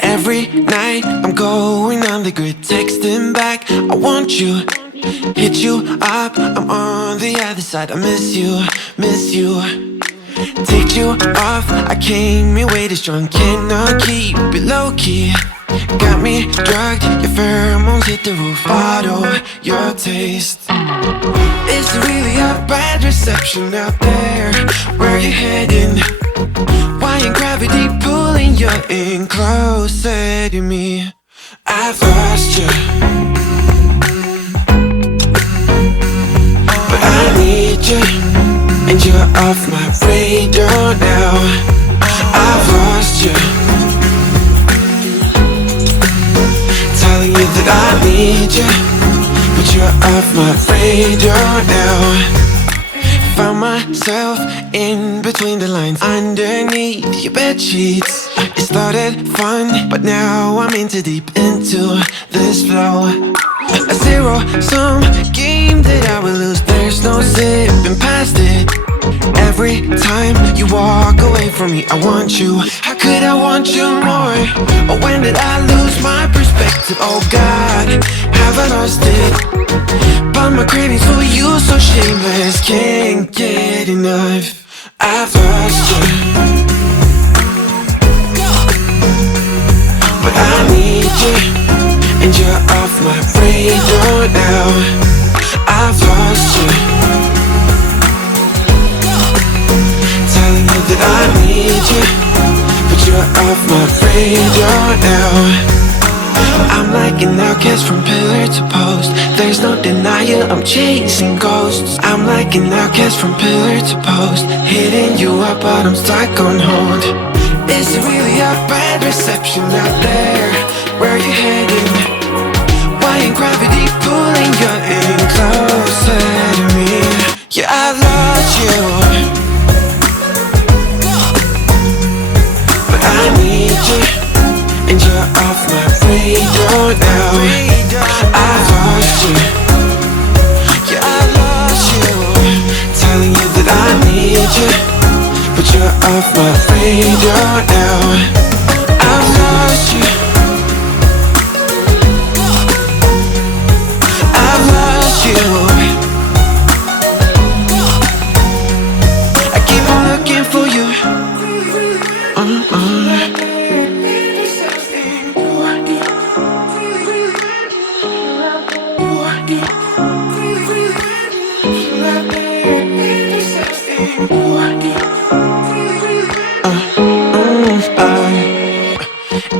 Every night I'm going on the grid, texting back, I want you. Hit you up, I'm on the other side. I miss you, miss you. Take you off, I came here way too strong. Cannot keep it low-key. Got me drugged, your pheromones hit the roof. Bottle your taste. It's really a bad reception out there. Where you heading? Why ain't gravity pulling you in closer to me? I've lost you, but I need you, and you're off my radar now. I've lost you, telling you that I need you, but you're off my radar now. Found myself in between the lines, underneath your bed sheets. It started fun, but now I'm in too deep into this flow. A zero-sum game that I will lose. There's no zipping past it. Every time you walk away from me, I want you. How could I want you more? Or when did I lose my perspective? Oh God, have I lost it? But my cravings for you so shameless, can't get enough. I've lost you, but I need you, and you're off my radar now. I've lost you, telling you that I need you, but you're off my radar now. I'm like an outcast from pillar to post. There's no denial, I'm chasing ghosts. I'm like an outcast from pillar to post, hitting you up but I'm stuck on hold. Is it really a bad reception out there? Where you heading? Why ain't gravity pulling you in closer to me? Yeah, I've lost you, but I need you, and you're off my radar now. I've lost you, yeah, I lost you, telling you that I need you, but you're off my radar now. I've lost you, I've lost you. I keep on looking for you.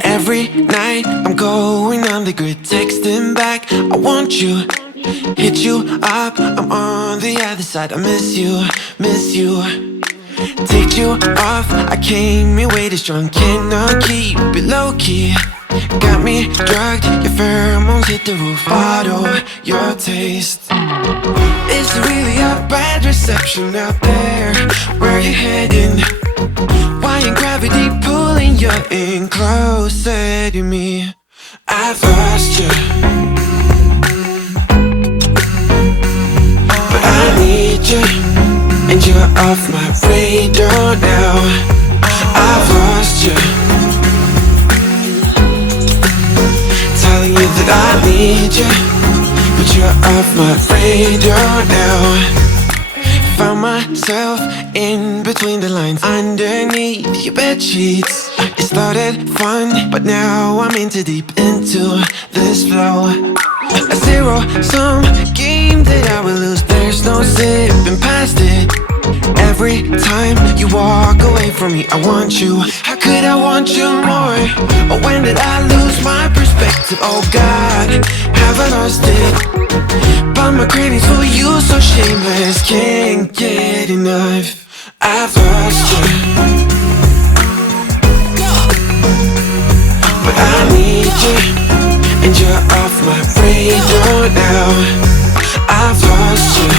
Every night I'm going on the grid, texting back, I want you. Hit you up, I'm on the other side. I miss you, miss you. Take you off, I came here way too strong. Cannot keep it low-key. Got me drugged, your pheromones hit the roof. Bottle your taste. It's really a bad reception out there. Where you heading? Why ain't gravity pulling you in closer to me? I've lost you, but I need you, and you're off my radar now. I've lost you, telling you that I need you, but you're off my radar now. Found myself in between the lines, underneath your bed sheets. It started fun, but now I'm in too deep into this flow. A zero-sum game that I will lose. There's no zipping past it. Every time you walk away from me, I want you. How could I want you more? Or when did I lose my perspective? Oh God, have I lost it? But my cravings for you so shameless, can't get enough. I've lost you, but I need you, and you're off my radar now. I've lost you,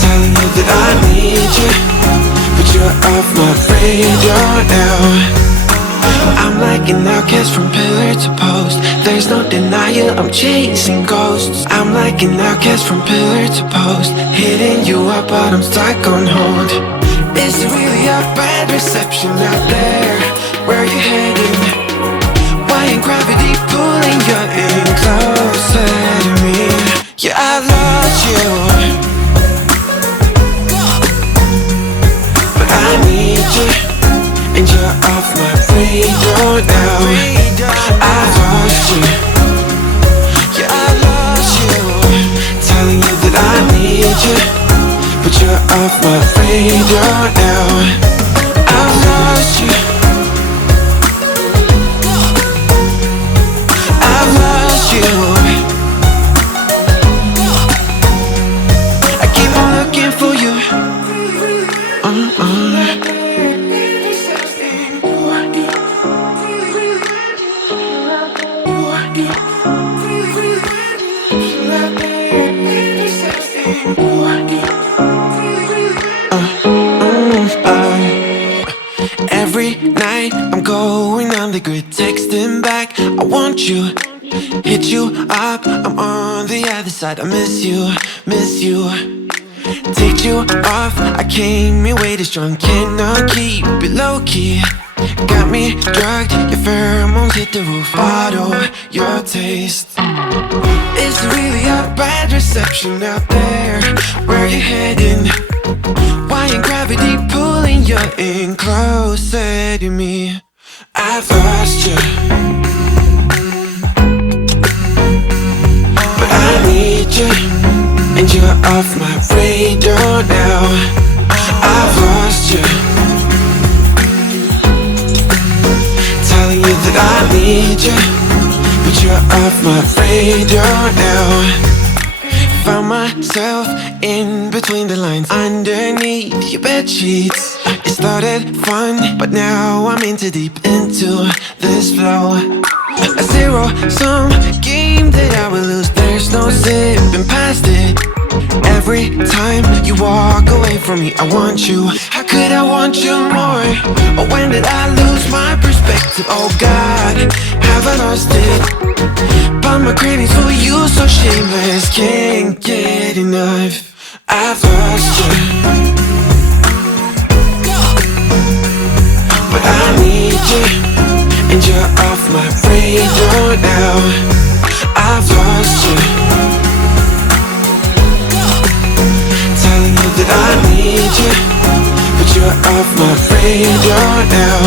telling you that I need you, but you're off my radar now. I'm like an outcast from pillar to post. There's no denial, I'm chasing ghosts. I'm like an outcast from pillar to post, hitting you up but I'm stuck on hold. Is it really a bad reception out there? Where are you heading? Why ain't gravity pulling you in closer to me? Yeah, I lost you, but I need you, and you're off my radar now. I've lost you, yeah, I lost you, telling you that I need you, but you're off my radar now. I've lost you, I've lost you. I keep on looking for you. Every night I'm going on the grid, texting back, I want you, hit you up, I'm on the other side. I miss you, miss you. Take you off, I came in way too strong, cannot keep it low key. Got me drugged, your pheromones hit the roof, bottle your taste. Is it really a bad reception out there? Where are you heading? Why ain't gravity pulling you in closer to me? I've lost you, but I need you, and you're off my radar now. I've lost you, telling you that I need you, but you're off my radar now. Found myself in between the lines, underneath your bed sheets. It started fun, but now I'm in too deep into this flow. A zero-sum game that I will lose, there's no zipping past it. Every time you walk away from me, I want you. How could I want you more? Or when did I lose my perspective? Oh God, have I lost it? But my cravings for you so shameless, can't get enough. I've lost you, but I need you, and you're off my radar now. I've lost you, telling you that I need you, but you're off my radar now.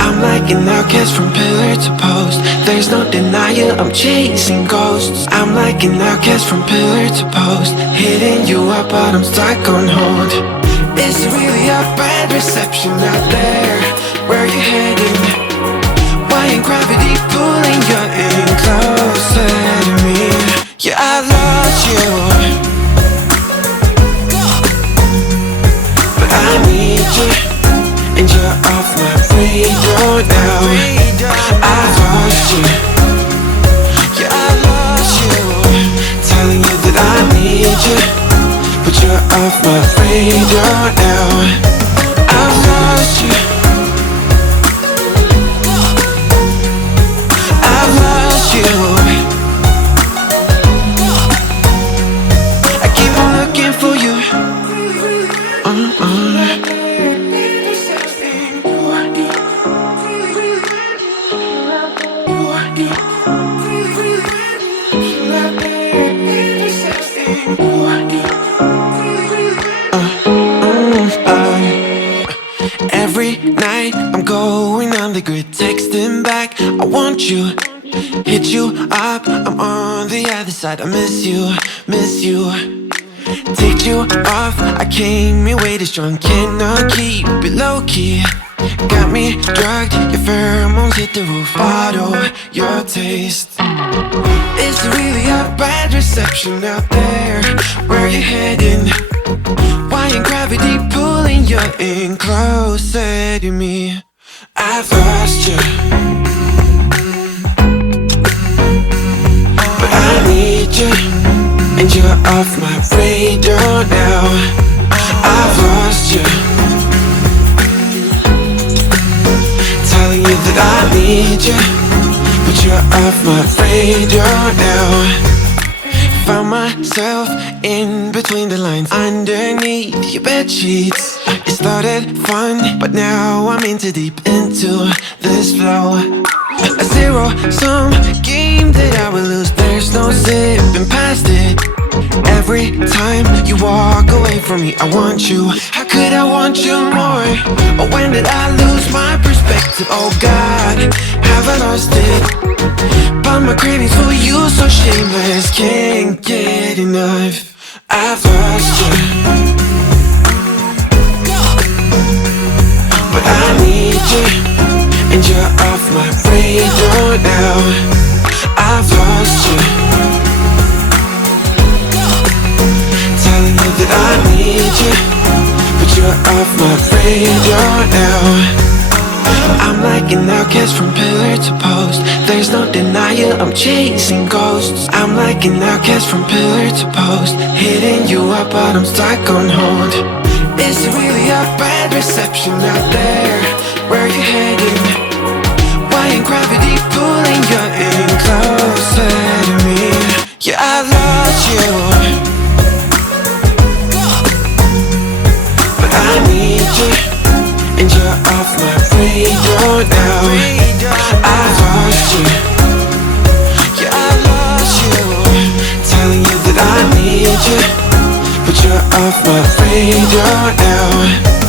I'm like an outcast from pillar to post. There's no denial, I'm chasing ghosts. I'm like an outcast from pillar to post, hitting you up but I'm stuck on hold. Is it really a bad reception out there? Where are you heading? Why ain't gravity pulling you in closer to me? Yeah, I lost you, but I need you, and you're off my radar now. I've lost you, yeah, I lost you, telling you that I need you, but you're off my radar now. I've lost you, I've lost you. I keep on looking for you. Every night I'm going on the grid, texting back, I want you, hit you up, I'm on the other side. I miss you, miss you. Take you off, I came in way too strong, cannot keep it low key. Got me drugged, your pheromones hit the roof, bottle your taste. Is it really a bad reception out there? Where are you heading? Why ain't gravity pulling you in closer to me? I've lost you, but I need you, and you're off my radar now. I've lost you, telling need you, but you're off my radar now. Found myself in between the lines, underneath your bed sheets. It started fun, but now I'm in too deep into this flow. A zero-sum game that I will lose. There's no zipping past it. Every time you walk away from me, I want you. How could I want you more? Or when did I lose my perspective? Oh God, have I lost it? But my cravings for you so shameless, can't get enough. I've lost you, but I need you, and you're off my radar now. I've lost you, telling you that I need you, but you're off my radar now. I'm like an outcast from pillar to post. There's no denial, I'm chasing ghosts. I'm like an outcast from pillar to post, hitting you up but I'm stuck on hold. Is it really a bad reception out there? Where you heading? Why ain't gravity pulling you in closer to me? Yeah, I lost you, but I need you, and you're off my radar now. I've lost you, yeah, I lost you, telling you that I need you, but you're off my radar now.